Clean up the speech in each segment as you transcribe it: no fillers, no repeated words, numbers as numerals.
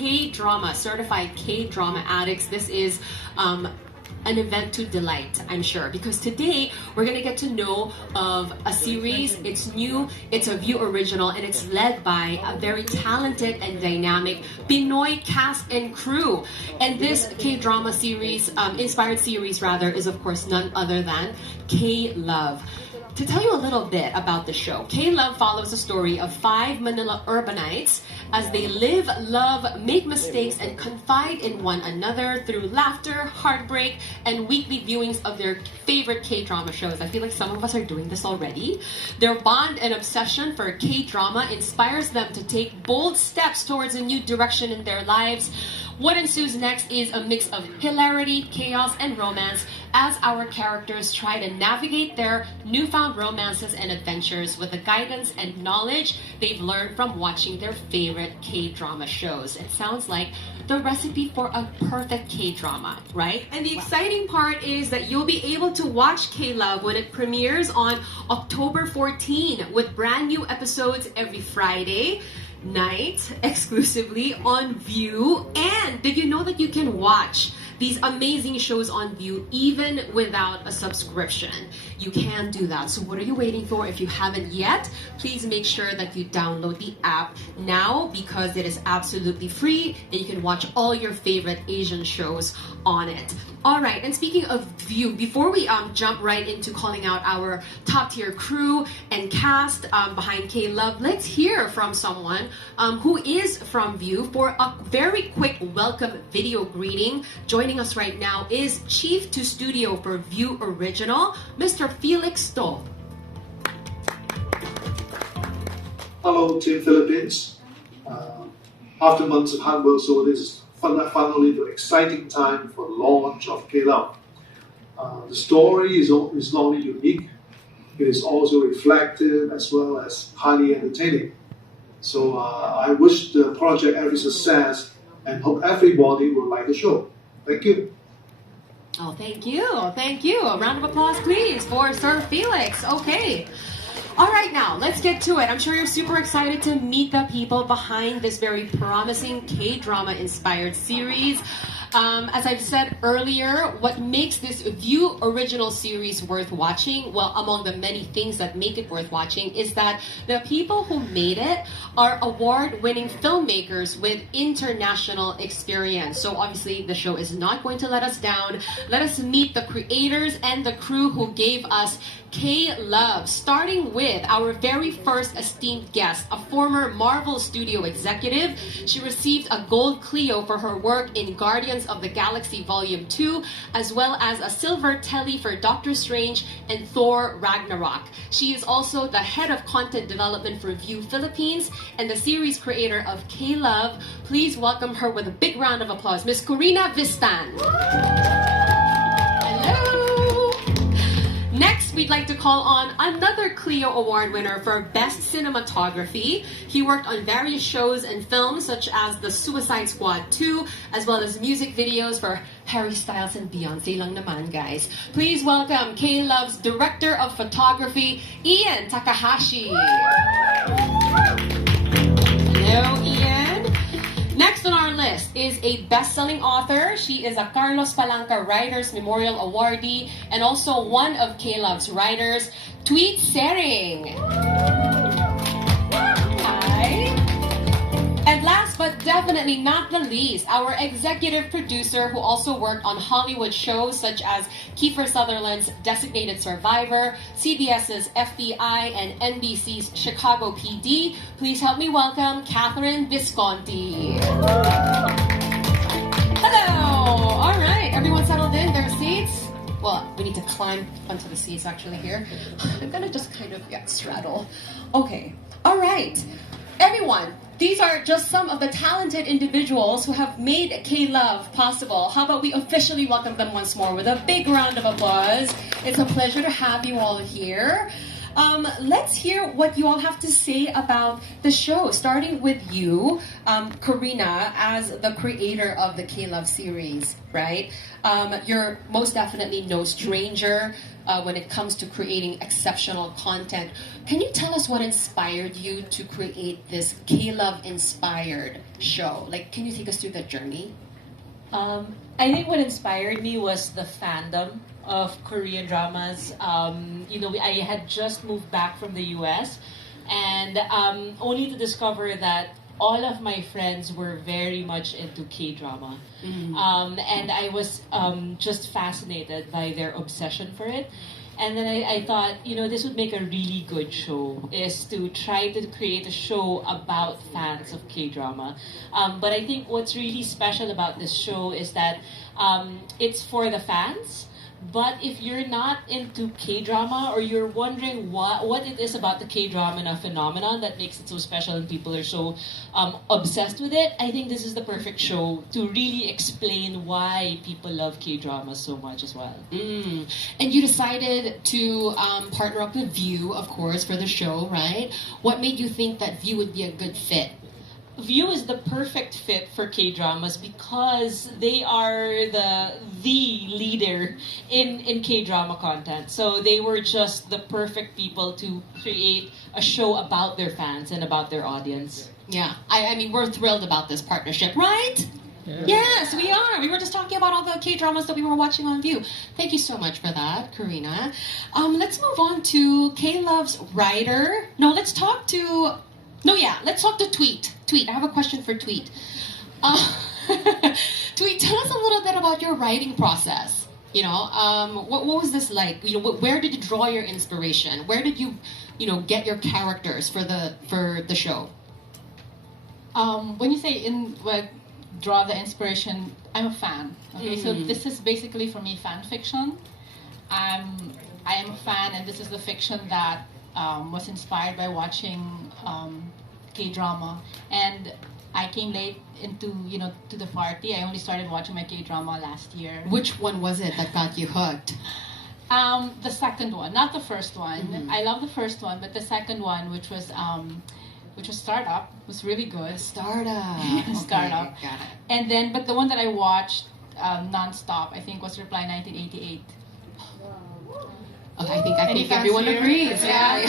K-drama, certified K-drama addicts, this is an event to delight, I'm sure, because today we're gonna get to know of a series. It's new, it's a View original, and it's led by a very talented and dynamic Pinoy cast and crew. And this K-drama series, inspired series rather, is of course none other than K-Love. To tell you a little bit about the show, K-Love follows the story of 5 Manila urbanites as they live, love, make mistakes, and confide in one another through laughter, heartbreak, and weekly viewings of their favorite K-drama shows. I feel like some of us are doing this already. Their bond and obsession for K-drama inspires them to take bold steps towards a new direction in their lives. What ensues next is a mix of hilarity, chaos, and romance as our characters try to navigate their newfound romances and adventures with the guidance and knowledge they've learned from watching their favorite K-drama shows. It sounds like the recipe for a perfect K-drama, right? And the exciting part is that you'll be able to watch K-Love when it premieres on October 14 with brand new episodes every Friday night exclusively on View. And did you know that you can watch these amazing shows on View even without a subscription? You can do that. So what are you waiting for? If you haven't yet, please make sure that you download the app now because it is absolutely free and you can watch all your favorite Asian shows on it. All right, and speaking of View, before we jump right into calling out our top tier crew and cast behind K-Love, let's hear from someone who is from View for a very quick welcome video greeting. Joining us right now is Chief to Studio for View Original, Mr. Felix To. Hello, Team Philippines. After months of hard work, so this is finally the exciting time for the launch of K-Love. The story is not only unique, it is also reflective as well as highly entertaining. So I wish the project every success and hope everybody will like the show. Thank you. Oh, thank you. Thank you. A round of applause, please, for Sir Felix. Okay. All right, now, let's get to it. I'm sure you're super excited to meet the people behind this very promising K-drama inspired series. As I've said earlier, what makes this View original series worth watching, well, among the many things that make it worth watching, is that the people who made it are award-winning filmmakers with international experience. So obviously, the show is not going to let us down. Let us meet the creators and the crew who gave us K-Love, starting with our very first esteemed guest, a former Marvel Studio executive. She received a Gold Clio for her work in Guardians of the Galaxy Volume 2, as well as a Silver Telly for Doctor Strange and Thor Ragnarok. She is also the head of content development for View Philippines and the series creator of K-Love. Please welcome her with a big round of applause, Miss Corina Vistan. Hello! Next, we'd like to call on another Clio Award winner for Best Cinematography. He worked on various shows and films such as The Suicide Squad 2, as well as music videos for Harry Styles and Beyonce lang naman, guys. Please welcome K-Love's Director of Photography, Ian Takahashi. Hello, Ian. Next on our list is a best-selling author. She is a Carlos Palanca Writers Memorial Awardee and also one of K-Love's writers, Tweet Sering. Hi. And last but definitely not the least, our executive producer who also worked on Hollywood shows such as Kiefer Sutherland's Designated Survivor, CBS's FBI, and NBC's Chicago PD. Please help me welcome Catherine Visconti. Hello! All right, everyone settled in their seats? Well, we need to climb onto the seats actually here. I'm gonna just kind of straddle. Okay, all right. Everyone, these are just some of the talented individuals who have made K-Love possible. How about we officially welcome them once more with a big round of applause. It's a pleasure to have you all here. Let's hear what you all have to say about the show, starting with you, Karina, as the creator of the K-Love series, right? You're most definitely no stranger when it comes to creating exceptional content. Can you tell us what inspired you to create this K-Love inspired show? Like, can you take us through that journey? I think what inspired me was the fandom of Korean dramas. I had just moved back from the US, and only to discover that all of my friends were very much into K-drama. And I was just fascinated by their obsession for it. And then I thought, this would make a really good show, is to try to create a show about fans of K-drama. But I think what's really special about this show is that it's for the fans. But if you're not into K-drama, or you're wondering what it is about the K-drama phenomenon that makes it so special and people are so obsessed with it, I think this is the perfect show to really explain why people love K-drama so much as well. And you decided to partner up with View, of course, for the show, right? What made you think that View would be a good fit? View is the perfect fit for K-dramas because they are the leader in K-drama content. So they were just the perfect people to create a show about their fans and about their audience. Yeah, I mean, we're thrilled about this partnership, right? Yeah. Yes, we are. We were just talking about all the K-dramas that we were watching on View. Thank you so much for that, Karina. Let's move on to K-Love's writer. Let's talk to Tweet. Tweet, I have a question for Tweet. Tweet, tell us a little bit about your writing process. What was this like? Where did you draw your inspiration? Where did you, get your characters for the show? When you say draw the inspiration, I'm a fan. Okay, so this is basically for me fan fiction. I am a fan, and this is the fiction that was inspired by watching K-drama, and I came late into to the party. I only started watching my K-drama last year. Which one was it that got you hooked? The second one, not the first one. I love the first one, but the second one, which was Startup, was really good. Startup. Startup. Okay, got it. And then, but the one that I watched nonstop, I think, was Reply 1988. I think everyone agrees. Yeah.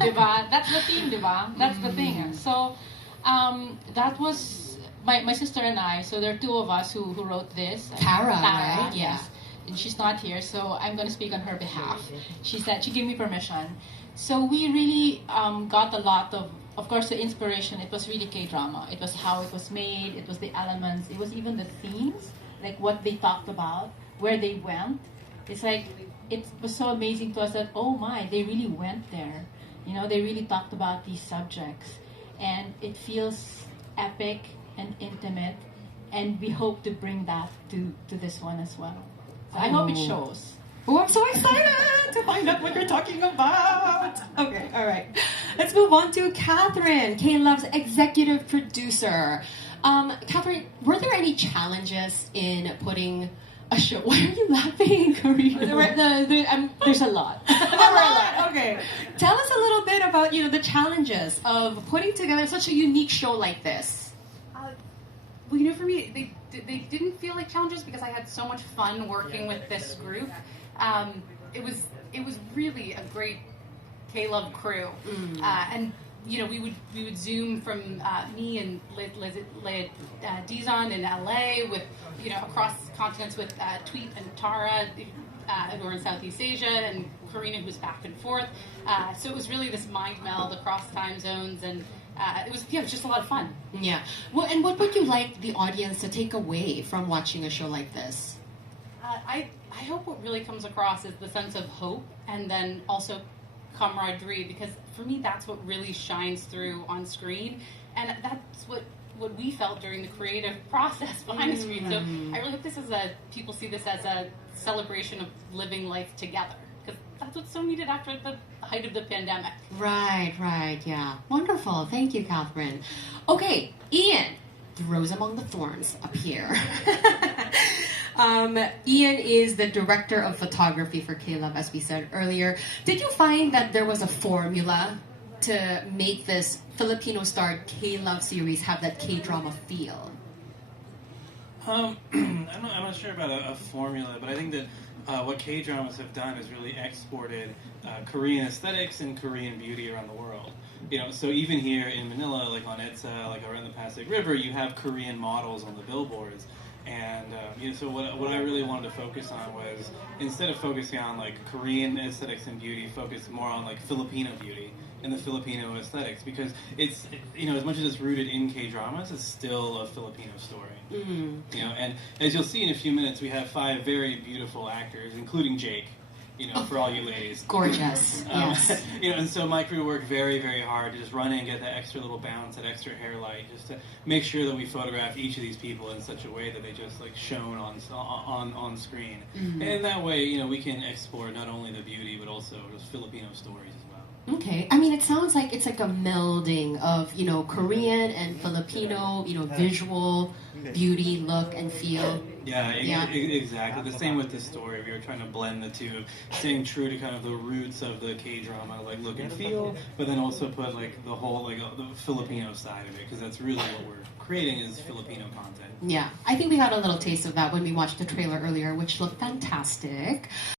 Diba? That's the theme, diba? That's the thing. So, that was my sister and I. So there are two of us who wrote this. Tara, right? Yes. And she's not here, so I'm going to speak on her behalf. She gave me permission. So we really got a lot of course, the inspiration. It was really K-drama. It was how it was made. It was the elements. It was even the themes, like what they talked about, where they went. It's like, it was so amazing to us that, oh my, they really went there. They really talked about these subjects. And it feels epic and intimate. And we hope to bring that to this one as well. So I hope it shows. Oh, I'm so excited to find out what you're talking about. Okay, all right. Let's move on to Catherine, K-Love's executive producer. Catherine, were there any challenges in putting a show? Why are you laughing, Karina? There's a lot. Okay. Tell us a little bit about the challenges of putting together such a unique show like this. Well, for me, they didn't feel like challenges because I had so much fun working with this group. It was really a great K-Love crew, and we would Zoom from me and Dizon in LA with across continents with Tweet and Tara who are in Southeast Asia, and Karina who's back and forth. So it was really this mind meld across time zones, and it was just a lot of fun. Yeah. Well, and what would you like the audience to take away from watching a show like this? I hope what really comes across is the sense of hope, and then also camaraderie, because for me that's what really shines through on screen, and that's what we felt during the creative process behind the screen. So I really hope people see this as a celebration of living life together, because that's what's so needed after the height of the pandemic. Right, yeah. Wonderful. Thank you, Catherine. Okay, Ian, the rose among the thorns up here. Ian is the director of photography for K-Love, as we said earlier. Did you find that there was a formula to make this Filipino-starred K-Love series have that K-drama feel? I'm not sure about a formula, but I think that what K-dramas have done is really exported Korean aesthetics and Korean beauty around the world. So even here in Manila, like on EDSA, like around the Pasig River, you have Korean models on the billboards. And so what I really wanted to focus on was, instead of focusing on like Korean aesthetics and beauty, focus more on like Filipino beauty and the Filipino aesthetics, because it's as much as it's rooted in K-dramas, it's still a Filipino story. Mm-hmm. And as you'll see in a few minutes, we have 5 very beautiful actors, including Jake. For all you ladies. Gorgeous. Yes. And so my crew worked very, very hard to just run in and get that extra little bounce, that extra hair light, just to make sure that we photographed each of these people in such a way that they just like shone on screen. Mm-hmm. And that way, we can explore not only the beauty but also just Filipino stories as well. Okay. I mean, it sounds like it's like a melding of, Korean and Filipino, visual beauty, look, and feel. Yeah, exactly. The same with the story. We were trying to blend the two, staying true to kind of the roots of the K-drama, like look and feel, but then also put like the whole, like the Filipino side of it, because that's really what we're creating is Filipino content. Yeah. I think we got a little taste of that when we watched the trailer earlier, which looked fantastic.